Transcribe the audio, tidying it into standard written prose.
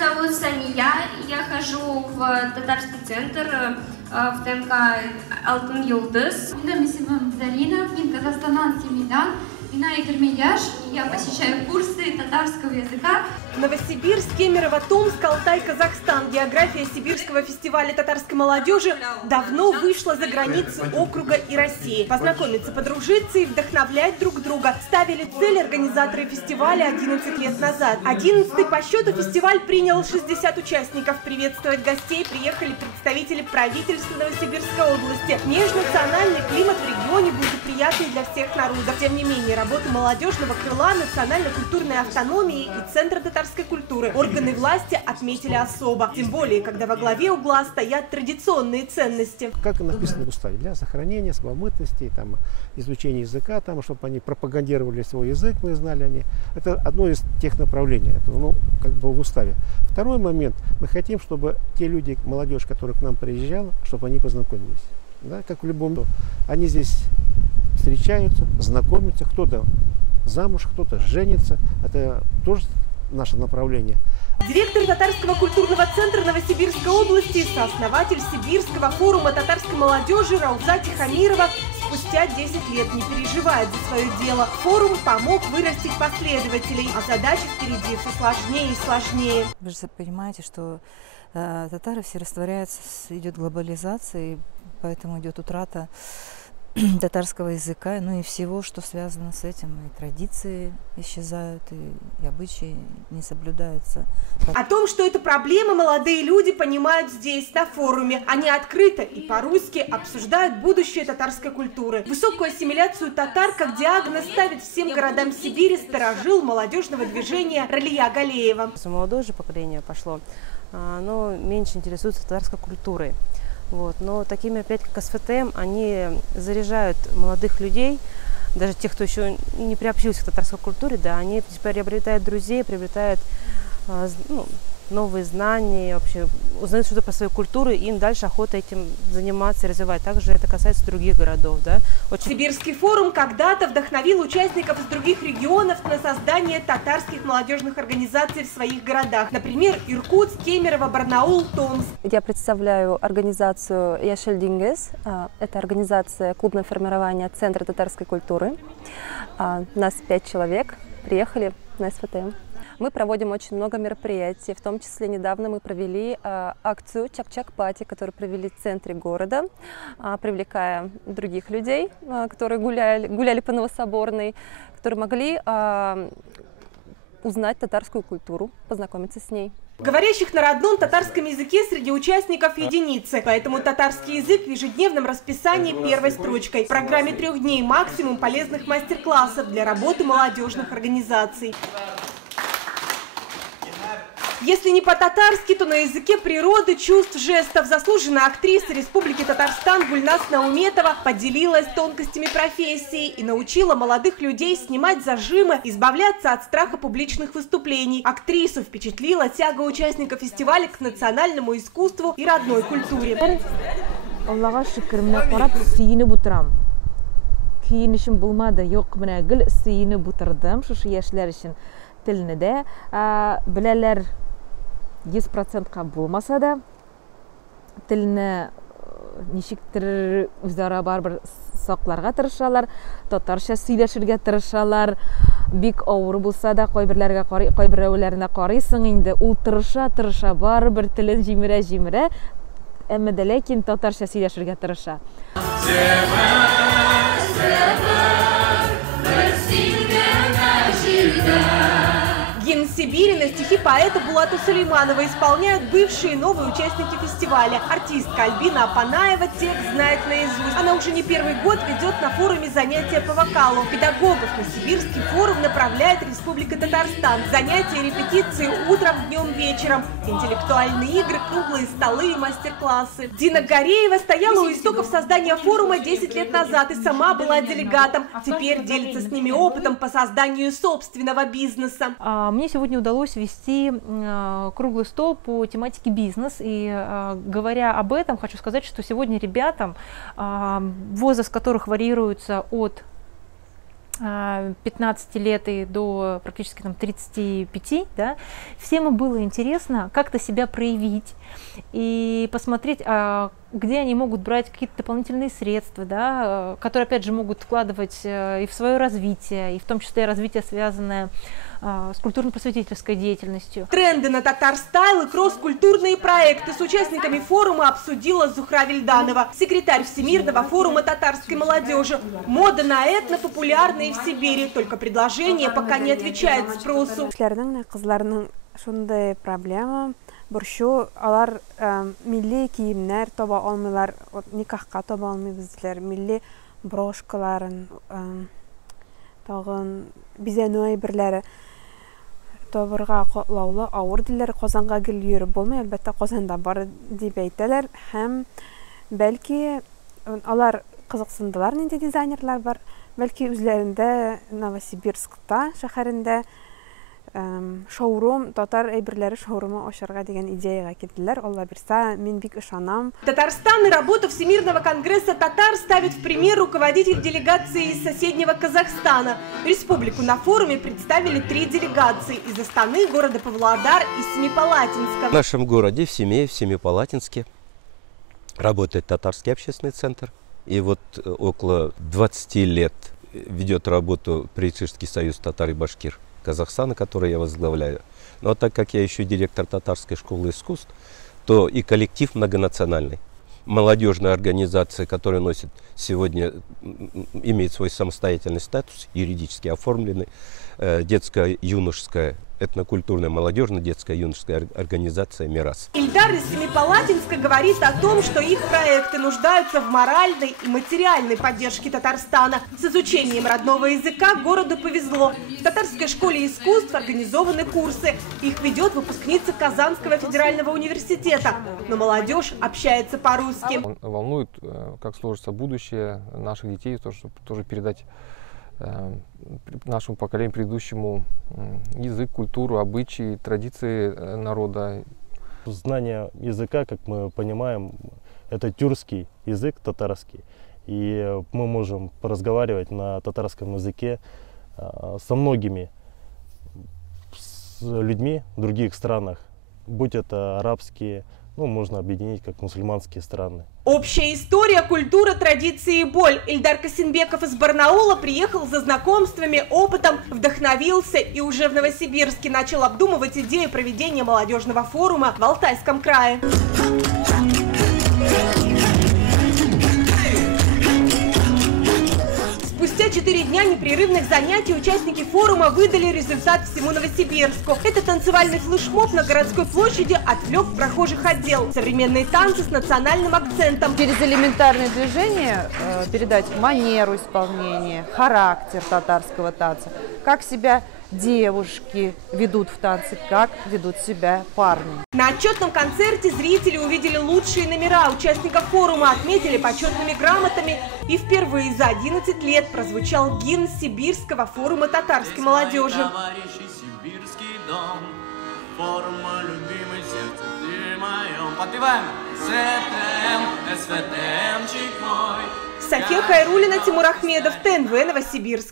зовут Самия, я хожу в татарский центр в ТМК Алтын Юлдыз. Меня зовут Зарина, я Казахстанан Семидан. Меня Игорь Мияш, я посещаю курсы татарского языка. Новосибирск, Кемерово, Томск, Алтай, Казахстан. География Сибирского фестиваля татарской молодежи давно вышла за границы округа и России. Познакомиться, подружиться и вдохновлять друг друга ставили цель организаторы фестиваля 11 лет назад. 11-й по счету фестиваль принял 60 участников. Приветствовать гостей приехали представители правительства Новосибирской области. Межнациональный климат в регионе благоприятный для всех народов. Тем не менее, работу молодежного крыла, национально-культурной автономии и Центра татарской культуры органы власти отметили особо. Тем более, когда во главе угла стоят традиционные ценности. Как написано в уставе, для сохранения самобытности, там, изучения языка, там, чтобы они пропагандировали свой язык, мы знали они. Это одно из тех направлений, это, как бы в уставе. Второй момент, мы хотим, чтобы те люди, молодежь, которая к нам приезжала, чтобы они познакомились. Да, как в любом, они здесь встречаются, знакомятся, кто-то замуж, кто-то женится. Это тоже наше направление. Директор Татарского культурного центра Новосибирской области, сооснователь Сибирского форума татарской молодежи Рауза Тихомирова спустя 10 лет не переживает за свое дело. Форум помог вырастить последователей, а задачи впереди все сложнее и сложнее. Вы же понимаете, что татары все растворяются, идет глобализация, и поэтому идет утрата татарского языка, ну и всего, что связано с этим. И традиции исчезают, и обычаи не соблюдаются. О том, что это проблема, молодые люди понимают здесь, на форуме. Они открыто и по-русски обсуждают будущее татарской культуры. Высокую ассимиляцию татар как диагноз ставит всем городам Сибири старожил молодежного движения Ралия Галеева. Молодое же поколение пошло, оно меньше интересуется татарской культурой. Вот. Но такие мероприятия, как СФТМ, они заряжают молодых людей, даже тех, кто еще не приобщился к татарской культуре, да, они приобретают друзей, приобретают новые знания, вообще узнают что-то про свою культуру, и им дальше охота этим заниматься и развивать. Также это касается других городов. Да. Сибирский форум когда-то вдохновил участников из других регионов на создание татарских молодежных организаций в своих городах. Например, Иркутск, Кемерово, Барнаул, Томск. Я представляю организацию Яшель Дингез. Это организация клубного формирования Центра татарской культуры. Нас 5 человек приехали на СФТМ. Мы проводим очень много мероприятий, в том числе недавно мы провели акцию Чак-Чак-Пати, которую провели в центре города, привлекая других людей, которые гуляли по Новособорной, которые могли узнать татарскую культуру, познакомиться с ней. Говорящих на родном татарском языке среди участников единицы, поэтому татарский язык в ежедневном расписании первой строчкой. В программе 3 дней максимум полезных мастер-классов для работы молодежных организаций. Если не по-татарски, то на языке природы, чувств, жестов. Заслуженная актриса Республики Татарстан Гульнас Науметова поделилась тонкостями профессии и научила молодых людей снимать зажимы, избавляться от страха публичных выступлений. Актрису впечатлила тяга участников фестиваля к национальному искусству и родной культуре. Тілінде біләләр 100%-қа болмаса да, тіліні нешіктір өзара бар-бір сақларға тырышалар, татарша сөйләшергә тырышалар. Бик авыр булса да, кайберләренә карыйсың инде, ул тырыша барыбер телен җимерә, әмма дә ләкин татарша сөйләшергә тырыша. Гимн Сибири на стихи поэта Булата Сулейманова исполняют бывшие и новые участники фестиваля. Артистка Альбина Апанаева текст знает наизусть. Она уже не первый год ведет на форуме занятия по вокалу. Педагогов на Сибирский форум направляет Республика Татарстан. Занятия и репетиции утром, днем, вечером. Интеллектуальные игры, круглые столы и мастер-классы. Дина Гореева стояла у истоков создания форума 10 лет назад и сама была делегатом. Теперь делится с ними опытом по созданию собственного бизнеса. Мне сегодня удалось вести круглый стол по тематике бизнес, и говоря об этом, хочу сказать, что сегодня ребятам, возраст которых варьируется от 15 лет и до практически там 35, да, всем было интересно как-то себя проявить и посмотреть, где они могут брать какие-то дополнительные средства, да, которые, опять же, могут вкладывать и в свое развитие, и в том числе развитие, связанное с культурно-просветительской деятельностью. Тренды на татар-стайл и кросс-культурные проекты с участниками форума обсудила Зухра Вильданова, секретарь Всемирного форума татарской молодежи. Мода на этно популярна и в Сибири, только предложение пока не отвечает спросу. Шундай проблема. Буршу алар милли киемнәр таба алмыйлар, никахка таба алмый безләр, милли брошкаларын, тагын бизәнү әйберләре табырга катлаулы авыр диләр. Казанга гел йөреп булмый, әлбәттә Казанда бар дип әйтәләр һәм бәлки алар кызыксындылар, нинди дизайнерлар бар, бәлки үзләрендә Новосибирскта шәһәрендә шоурум, татар әйберләре шоурумы ачарга дигән идеяга килделәр. Алла бирса, мин бик ышанам. Татарстан и работу Всемирного конгресса татар ставит в пример руководитель делегации из соседнего Казахстана. Республику на форуме представили 3 делегации из Астаны, города Павлодар и Семипалатинска. В нашем городе, в Семипалатинске, работает татарский общественный центр. И вот около 20 лет ведет работу Причистский союз татар и башкир Казахстана, который я возглавляю. Но так как я еще директор татарской школы искусств, то и коллектив многонациональный. Молодежная организация, которая носит сегодня, имеет свой самостоятельный статус, юридически оформленный, детская, юношеская, этнокультурная, молодежная, детская, юношеская организация «Мирас». Ильдар из Семипалатинска говорит о том, что их проекты нуждаются в моральной и материальной поддержке Татарстана. С изучением родного языка городу повезло. В татарской школе искусств организованы курсы. Их ведет выпускница Казанского федерального университета. Но молодежь общается по-русски. Волнует, как сложится будущее наших детей, тоже передать нашему поколению предыдущему язык, культуру, обычаи, традиции народа. Знание языка, как мы понимаем, это тюркский язык, татарский. И мы можем поразговаривать на татарском языке со многими людьми в других странах, будь это арабские, ну, можно объединить как мусульманские страны. Общая история, культура, традиции и боль. Ильдар Касимбеков из Барнаула приехал за знакомствами, опытом, вдохновился и уже в Новосибирске начал обдумывать идею проведения молодежного форума в Алтайском крае. Спустя 4 дня непрерывных занятий участники форума выдали результат всему Новосибирску. Этот танцевальный флешмоб на городской площади отвлек прохожих от дел. Современные танцы с национальным акцентом. Через элементарные движения передать манеру исполнения, характер татарского танца, как себя девушки ведут в танце, как ведут себя парни. На отчетном концерте зрители увидели лучшие номера участников форума, отметили почетными грамотами, и впервые за 11 лет прозвучал гимн Сибирского форума татарской молодежи. София Хайруллина, Тимур Ахмедов, ТНВ, Новосибирск.